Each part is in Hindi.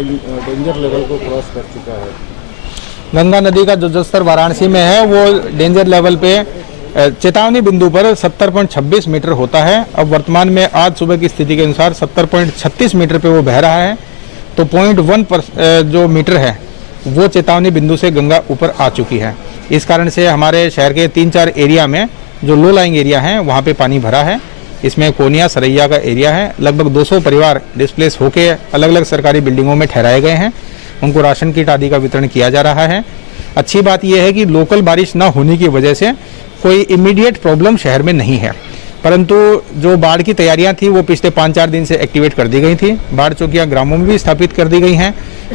डेंजर लेवल को क्रॉस कर चुका है। गंगा नदी का जो जलस्तर वाराणसी में है वो डेंजर लेवल पे चेतावनी बिंदु पर 70.26 मीटर होता है। अब वर्तमान में आज सुबह की स्थिति के अनुसार 70.36 मीटर पे वो बह रहा है। तो 0.1 जो मीटर है वो चेतावनी बिंदु से गंगा ऊपर आ चुकी है। इस कारण से हमारे शहर के 3-4 एरिया में जो लो लाइंग एरिया हैं वहाँ पे पानी भरा है। इसमें कोनिया सरैया का एरिया है। लगभग 200 परिवार डिस्प्लेस होकर अलग अलग सरकारी बिल्डिंगों में ठहराए गए हैं। उनको राशन किट आदि का वितरण किया जा रहा है। अच्छी बात यह है कि लोकल बारिश न होने की वजह से कोई इमीडिएट प्रॉब्लम शहर में नहीं है, परंतु जो बाढ़ की तैयारियां थी वो पिछले 5-4 दिन से एक्टिवेट कर दी गई थी। बाढ़ चौकियां ग्रामों में भी स्थापित कर दी गई हैं।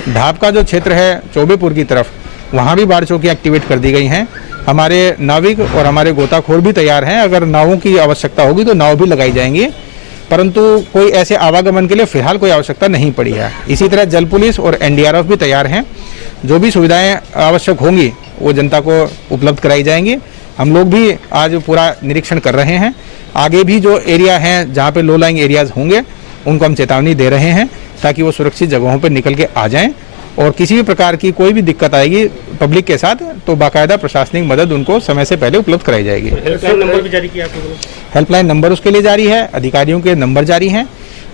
ढाब का जो क्षेत्र है चौबेपुर की तरफ, वहाँ भी बाढ़ चौकियां एक्टिवेट कर दी गई हैं। हमारे नाविक और हमारे गोताखोर भी तैयार हैं। अगर नावों की आवश्यकता होगी तो नाव भी लगाई जाएंगी, परंतु कोई ऐसे आवागमन के लिए फिलहाल कोई आवश्यकता नहीं पड़ी है। इसी तरह जल पुलिस और एनडीआरएफ भी तैयार हैं। जो भी सुविधाएं आवश्यक होंगी वो जनता को उपलब्ध कराई जाएंगी। हम लोग भी आज पूरा निरीक्षण कर रहे हैं। आगे भी जो एरिया हैं जहाँ पे लो लाइंग एरियाज होंगे उनको हम चेतावनी दे रहे हैं ताकि वो सुरक्षित जगहों पर निकल के आ जाएं। और किसी भी प्रकार की कोई भी दिक्कत आएगी पब्लिक के साथ तो बाकायदा प्रशासनिक मदद उनको समय से पहले उपलब्ध कराई जाएगी। हेल्पलाइन नंबर भी जारी किया आपने? हेल्पलाइन नंबर उसके लिए जारी है, अधिकारियों के नंबर जारी हैं।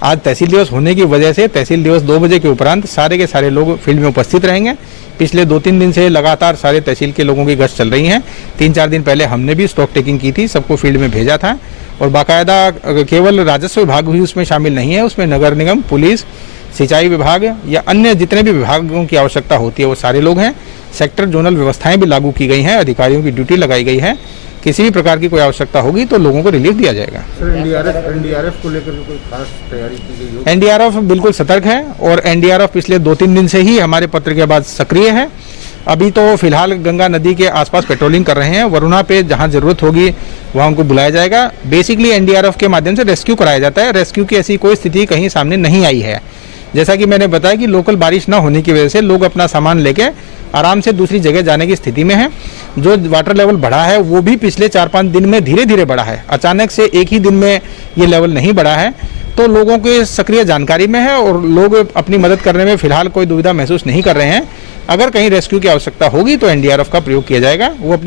आज तहसील दिवस होने की वजह से तहसील दिवस 2 बजे के उपरांत सारे के सारे लोग फील्ड में उपस्थित रहेंगे। पिछले 2-3 दिन से लगातार सारे तहसील के लोगों की गश्त चल रही हैं। 3-4 दिन पहले हमने भी स्टॉक टेकिंग की थी, सबको फील्ड में भेजा था। और बाकायदा केवल राजस्व विभाग भी उसमें शामिल नहीं है, उसमें नगर निगम, पुलिस, सिंचाई विभाग या अन्य जितने भी विभागों की आवश्यकता होती है वो सारे लोग हैं। सेक्टर जोनल व्यवस्थाएं भी लागू की गई हैं, अधिकारियों की ड्यूटी लगाई गई है। किसी भी प्रकार की कोई आवश्यकता होगी तो लोगों को रिलीफ दिया जाएगा। सर एनडीआरएफ को लेकर कोई खास तैयारी की गई हो? एनडीआरएफ बिल्कुल सतर्क है और एनडीआरएफ पिछले 2-3 दिन से ही हमारे पत्र के बाद सक्रिय है। अभी तो फिलहाल गंगा नदी के आसपास पेट्रोलिंग कर रहे हैं। वरुणा पे जहां जरूरत होगी वहां उनको बुलाया जाएगा। बेसिकली एनडीआरएफ के माध्यम से रेस्क्यू कराया जाता है। रेस्क्यू की ऐसी कोई स्थिति कहीं सामने नहीं आई है। जैसा कि मैंने बताया कि लोकल बारिश ना होने की वजह से लोग अपना सामान लेके आराम से दूसरी जगह जाने की स्थिति में है। जो वाटर लेवल बढ़ा है वो भी पिछले 4-5 दिन में धीरे धीरे बढ़ा है, अचानक से एक ही दिन में ये लेवल नहीं बढ़ा है। तो लोगों के सक्रिय जानकारी में है और लोग अपनी मदद करने में फिलहाल कोई दुविधा महसूस नहीं कर रहे हैं। अगर कहीं रेस्क्यू की आवश्यकता होगी तो एनडीआरएफ का प्रयोग किया जाएगा। वो अपनी